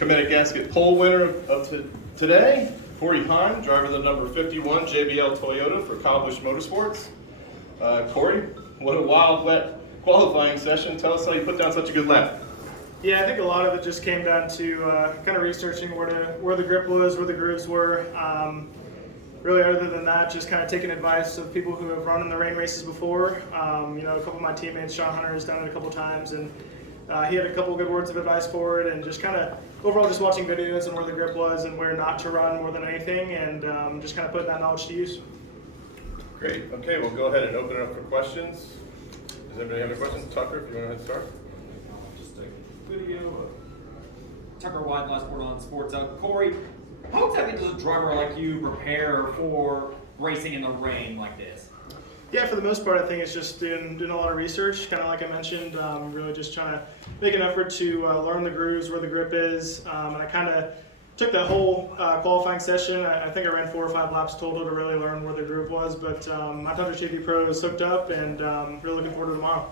Committed gasket pole winner of today, Corey Heim, driver of the number 51 JBL Toyota for Cowbush Motorsports. Corey, what a wild, wet qualifying session. Tell us how you put down such a good lap. Yeah, I think a lot of it just came down to kind of researching where the grip was, where the grooves were. Really, other than that, just kind of taking advice of people who have run in the rain races before. A couple of my teammates, Sean Hunter, has done it a couple times, and he had a couple of good words of advice for it, and just kind of overall just watching videos and where the grip was and where not to run more than anything, and just kind of putting that knowledge to use. Great. Okay, we'll go ahead and open it up for questions. Does anybody have any questions? Tucker, if you want to go ahead and start. Just a video. Tucker White, Last Word on Sports. Corey, how exactly does a driver like you prepare for racing in the rain like this? Yeah, for the most part, I think it's just doing a lot of research, kind of like I mentioned, really just trying to make an effort to learn the grooves, where the grip is, and I kind of took that whole qualifying session. I think I ran 4 or 5 laps total to really learn where the groove was, but my Tundra TV Pro is hooked up, and really looking forward to tomorrow.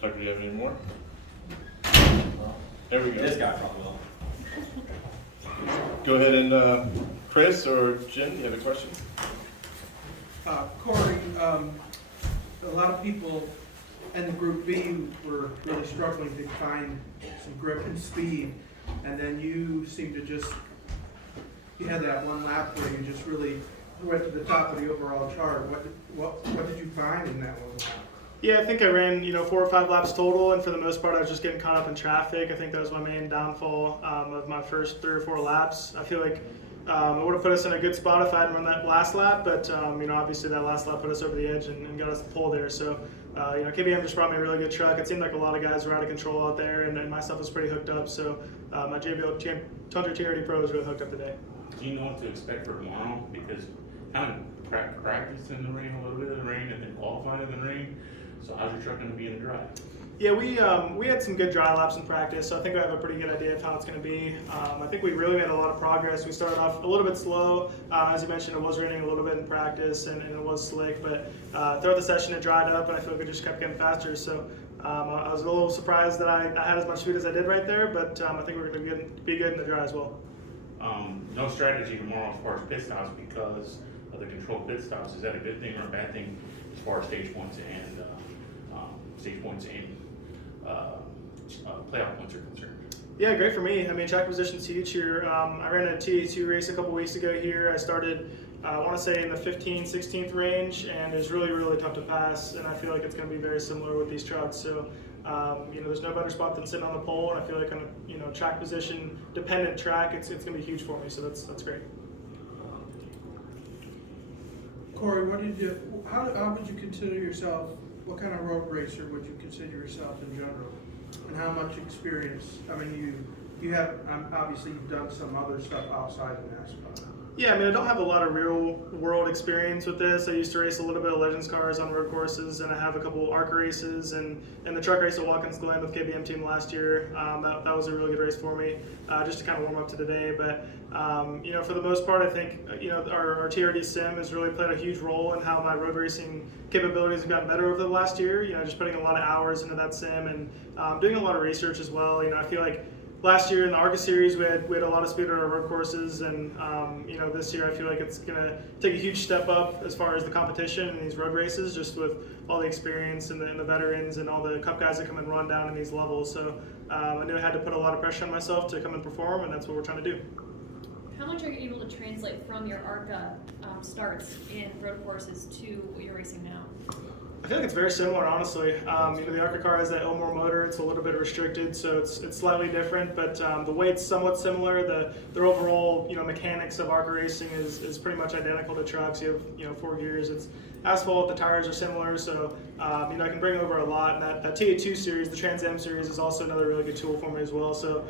Tucker, do you have any more? There we go. This guy probably will. Go ahead and Chris or Jim, do you have a question? Corey, a lot of people in the Group B were really struggling to find some grip and speed, and then you seemed to you had that one lap where you just really went to the top of the overall chart. What did you find in that one lap? Yeah, I think I ran 4 or 5 laps total, and for the most part I was just getting caught up in traffic. I think that was my main downfall of my first 3 or 4 laps. I feel like it would have put us in a good spot if I hadn't run that last lap, but obviously that last lap put us over the edge and got us the pole there. So KBM just brought me a really good truck. It seemed like a lot of guys were out of control out there, and my stuff was pretty hooked up. So my JBL Tundra TRD Pro was really hooked up today. Do you know what to expect for tomorrow? Because kind of practice in the rain, a little bit of the rain, and then qualifying in the rain. So how's your truck going to be in the dry? Yeah, we had some good dry laps in practice, so I think we have a pretty good idea of how it's going to be. I think we really made a lot of progress. We started off a little bit slow. As you mentioned, it was raining a little bit in practice, and it was slick, but throughout the session it dried up, and I feel like it just kept getting faster. So I was a little surprised that I had as much speed as I did right there, but I think we're going to be good in the dry as well. No strategy tomorrow as far as pit stops because of the controlled pit stops. Is that a good thing or a bad thing as far as stage points and playoff points are concerned? Yeah, great for me. I mean, track position's huge here. I ran a TA2 race a couple weeks ago here. I started, I want to say, in the 15th, 16th range, and it's really, really tough to pass, and I feel like it's going to be very similar with these trucks. So, there's no better spot than sitting on the pole, and I feel like on a track position dependent track, it's going to be huge for me, so that's great. Corey, how would you consider yourself? What kind of road racer would you consider yourself in general? And how much experience? I mean, you have obviously you've done some other stuff outside of NASCAR. Yeah, I mean, I don't have a lot of real world experience with this. I used to race a little bit of Legends cars on road courses, and I have a couple ARCA races and the truck race at Watkins Glen with KBM team last year. That was a really good race for me, just to kind of warm up to today. But for the most part, I think our TRD sim has really played a huge role in how my road racing capabilities have gotten better over the last year. Just putting a lot of hours into that sim and doing a lot of research as well. I feel like last year in the ARCA series, we had a lot of speed on our road courses, and this year I feel like it's going to take a huge step up as far as the competition in these road races, just with all the experience and the veterans and all the cup guys that come and run down in these levels. So I knew I had to put a lot of pressure on myself to come and perform, and that's what we're trying to do. How much are you able to translate from your ARCA starts in road courses to what you're racing now? I feel like it's very similar, honestly. The ARCA car has that Elmore motor. It's a little bit restricted, so it's slightly different, but the weight's somewhat similar. The overall mechanics of ARCA racing is pretty much identical to trucks. You have 4 gears. It's asphalt. The tires are similar, so I can bring over a lot. And that TA2 series, the Trans Am series, is also another really good tool for me as well. So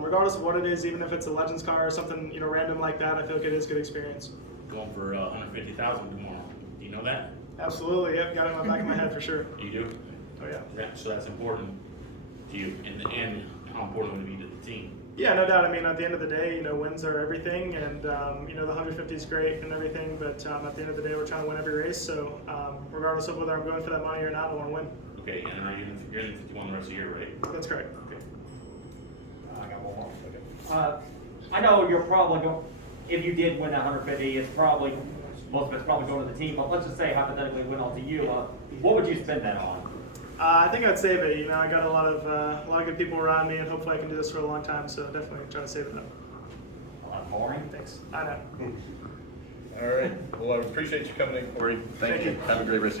regardless of what it is, even if it's a Legends car or something random like that, I feel like it is good experience. Going for 150,000 tomorrow. Do you know that? Absolutely, yep, got it in the back of my head for sure. You do? Oh yeah. So that's important to you, and how important would it be to the team? Yeah, no doubt. I mean, at the end of the day, wins are everything, and the 150 is great and everything. But at the end of the day, we're trying to win every race. So regardless of whether I'm going for that money or not, I want to win. Okay, and are You're in 51 the rest of the year, right? That's correct. Okay. I got one more. I know you're probably going, if you did win that 150, it's probably, most of it's probably going to the team, but let's just say hypothetically it went all to you. What would you spend that on? I think I'd save it. You know, I got a lot of good people around me, and hopefully I can do this for a long time. So definitely try to save it up. A lot boring. Thanks. I know. All right. Well, I appreciate you coming in, Corey. Thank you. Have a great rest of your